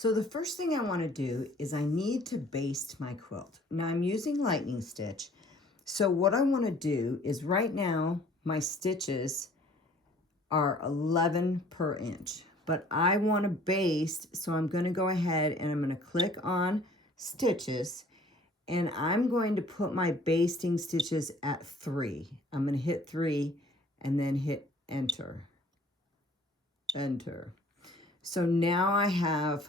So the first thing I want to do is I need to baste my quilt. Now I'm using lightning stitch. So what I want to do is right now my stitches are 11 per inch, but I want to baste. So I'm going to go ahead and I'm going to click on stitches and I'm going to put my basting stitches at 3. I'm going to hit 3 and then hit enter. Enter. So now I have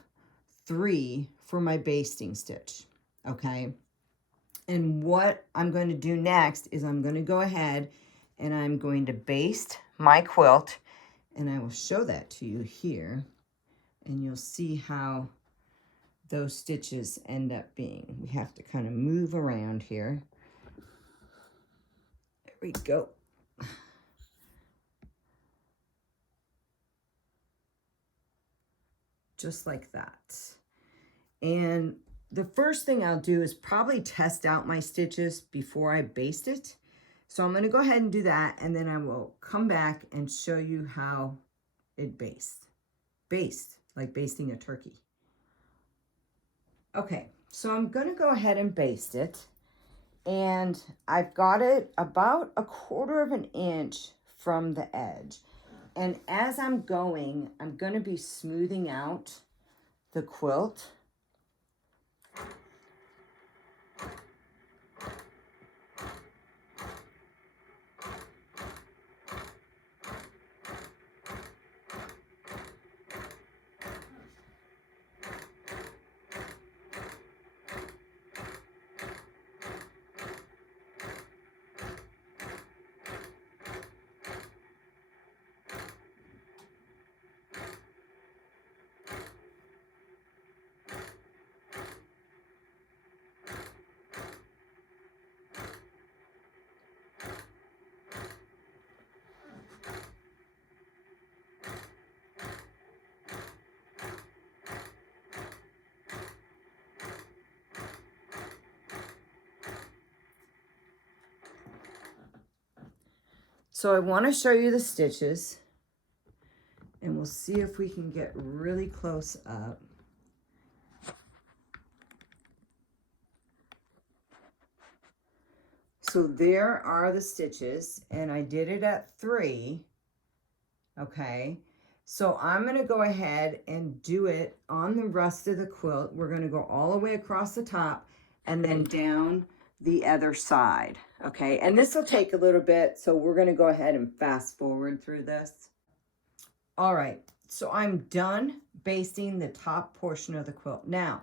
3 for my basting stitch, okay? And what I'm going to do next is I'm going to go ahead and I'm going to baste my quilt, and I will show that to you here, and you'll see how those stitches end up being. We have to kind of move around here. There we go. Just like that. And the first thing I'll do is probably test out my stitches before I baste it. So I'm going to go ahead and do that, and then I will come back and show you how it bastes. Baste, like basting a turkey. Okay, so I'm going to go ahead and baste it. And I've got it about 1/4 inch from the edge. And as I'm going to be smoothing out the quilt. So I want to show you the stitches, and we'll see if we can get really close up. So there are the stitches, and I did it at 3, okay? So I'm going to go ahead and do it on the rest of the quilt. We're going to go all the way across the top and then down the other side, okay? And this will take a little bit, so we're going to go ahead and fast forward through this. All right, so I'm done basting the top portion of the quilt. Now,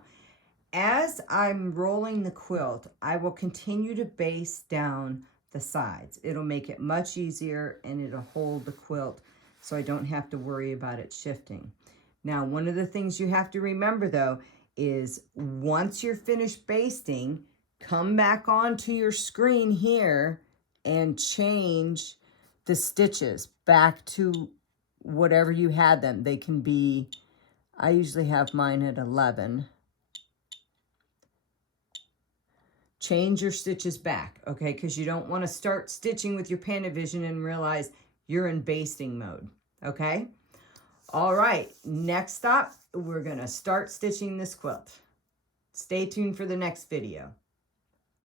as I'm rolling the quilt, I will continue to baste down the sides. It'll make it much easier, and it'll hold the quilt so I don't have to worry about it shifting. Now, one of the things you have to remember, though, is once you're finished basting, come back onto your screen here and change the stitches back to whatever you had them. They can be, I usually have mine at 11. Change your stitches back, okay? Because you don't want to start stitching with your Panavision and realize you're in basting mode, okay? All right, next up, we're going to start stitching this quilt. Stay tuned for the next video.